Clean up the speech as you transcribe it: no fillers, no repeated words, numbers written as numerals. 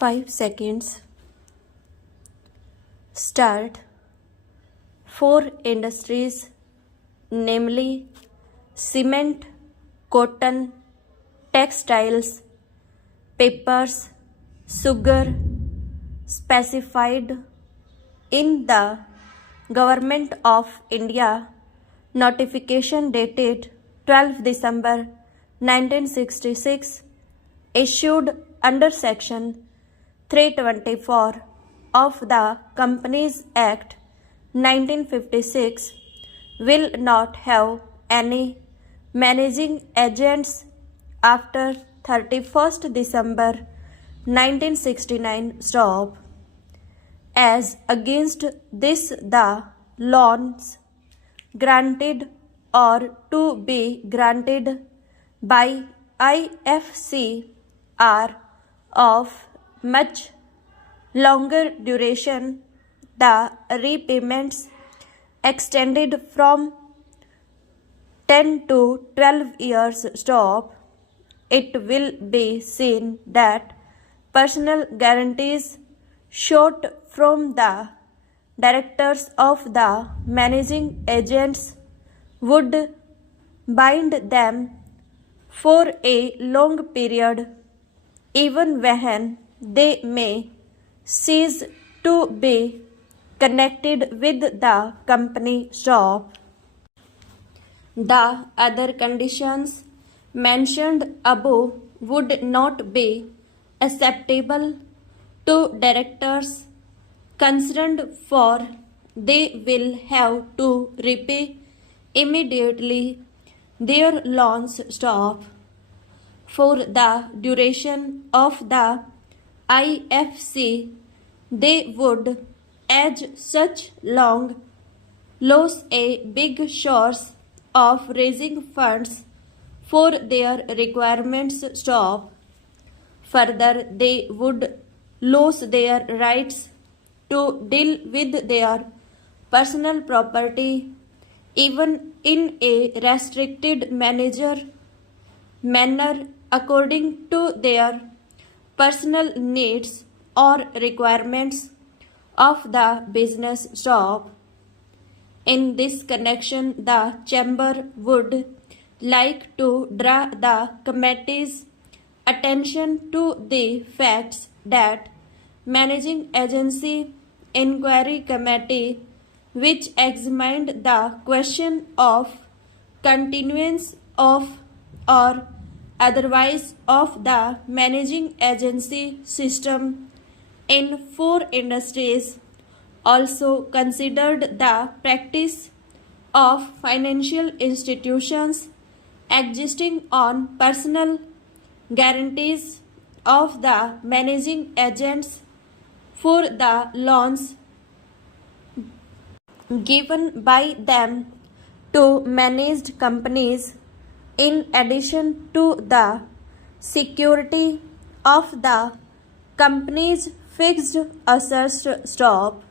5 seconds. Start. 4 industries, namely cement, cotton, textiles, papers, sugar, specified in the Government of India notification dated 12 December 1966, issued under Section 324 of the Companies Act 1956, will not have any managing agents after 31st December 1969. Stop. As against this, the loans granted or to be granted by IFC are of much longer duration. The repayments extended from 10 to 12 years. Stop. It will be seen that personal guarantees sought from the directors of the managing agents would bind them for a long period, even when they may cease to be connected with the company. Stop. The other conditions mentioned above would not be acceptable to directors concerned, for they will have to repay immediately their loans. Stop. For the duration of the IFC, they would, as such long, lose a big source of raising funds for their requirements. Stop. Further, they would lose their rights to deal with their personal property, even in a restricted manner according to their personal needs or requirements of the business. Stop. In this connection, the Chamber would like to draw the committee's attention to the facts that Managing Agency Inquiry Committee, which examined the question of continuance of or otherwise of the managing agency system in 4 industries, also considered the practice of financial institutions existing on personal guarantees of the managing agents for the loans given by them to managed companies, in addition to the security of the company's fixed assets. Stop.